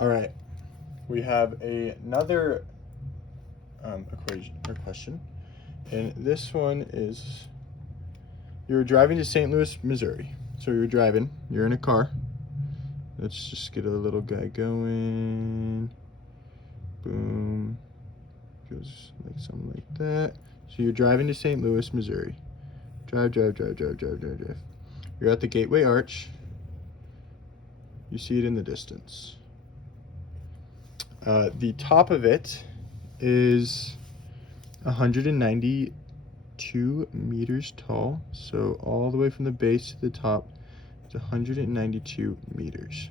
All right, we have another equation or question, and this one is: you're driving to St. Louis, Missouri. So you're in a car. Let's just get a little guy going. Boom. Goes like something like that. So you're driving to St. Louis, Missouri. Drive. You're at the Gateway Arch. You see it in the distance. The top of it is 192 meters tall. So all the way from the base to the top, it's 192 meters.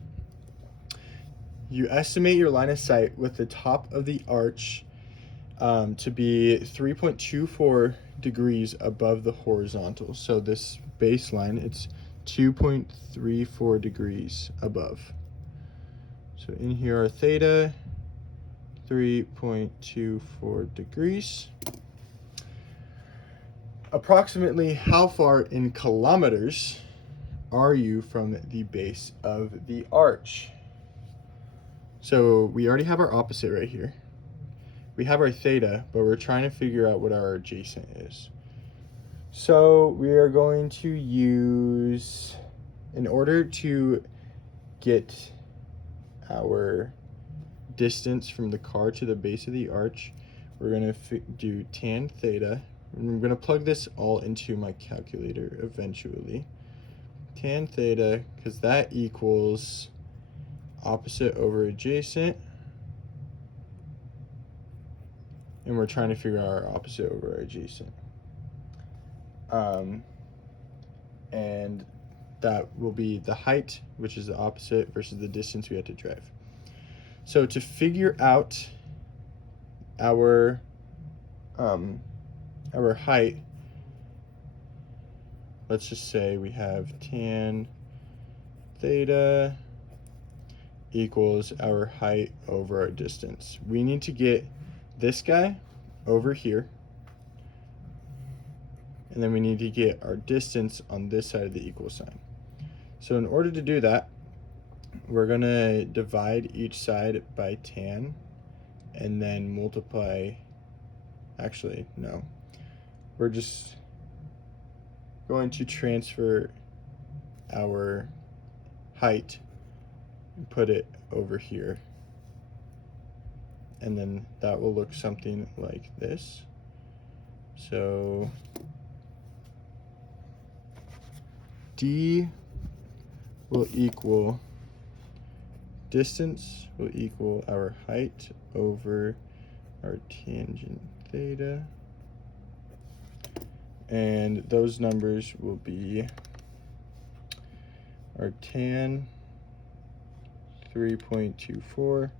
You estimate your line of sight with the top of the arch to be 3.24 degrees above the horizontal. So this baseline, it's 2.34 degrees above. So in here our theta, 3.24 degrees. Approximately how far in kilometers are you from the base of the arch? So we already have our opposite right here. We have our theta, but we're trying to figure out what our adjacent is. So we are going to use, in order to get our distance from the car to the base of the arch, we're going to do tan theta. And I'm going to plug this all into my calculator eventually. Tan theta, because that equals opposite over adjacent. And we're trying to figure out our opposite over our adjacent. And that will be the height, which is the opposite, versus the distance we have to drive. So to figure out our height, let's just say we have tan theta equals our height over our distance. We need to get this guy over here, and then we need to get our distance on this side of the equal sign. So in order to do that, we're going to divide each side by tan and then multiply. Actually, no. We're just going to transfer our height and put it over here. And then that will look something like this. So D will equal, distance will equal our height over our tangent theta. And those numbers will be our tan 3.24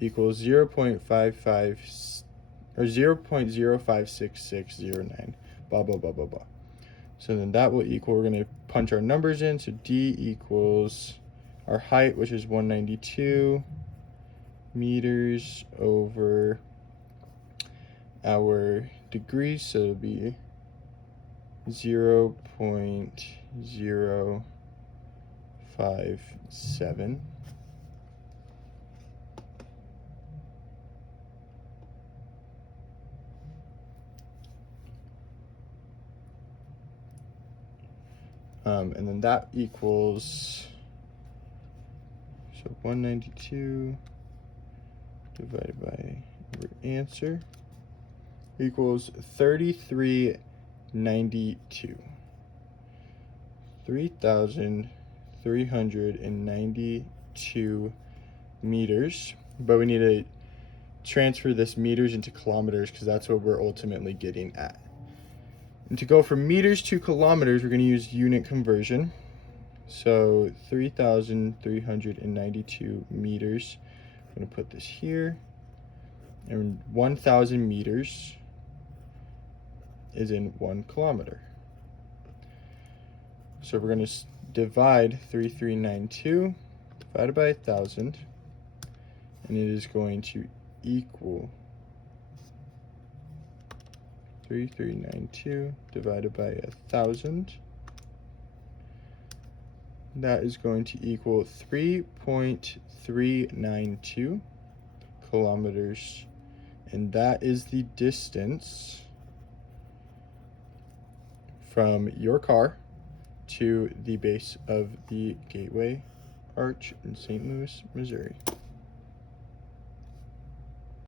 equals 0.55 or 0.056609, blah, blah, blah, blah, blah. So then that will equal, we're going to punch our numbers in. So D equals our height, which is 192 meters, over our degrees. So it'll be 0.057. And then that equals, so 192 divided by our answer equals 3392. 3,392 meters. But we need to transfer this meters into kilometers because that's what we're ultimately getting at. And to go from meters to kilometers, we're going to use unit conversion. So 3,392 meters. I'm going to put this here. And 1,000 meters is in 1 kilometer. So we're going to divide 3392 divided by 1,000. And it is going to equal 3392 divided by 1,000 that is going to equal 3.392 kilometers. And that is the distance from your car to the base of the Gateway Arch in St. Louis, Missouri.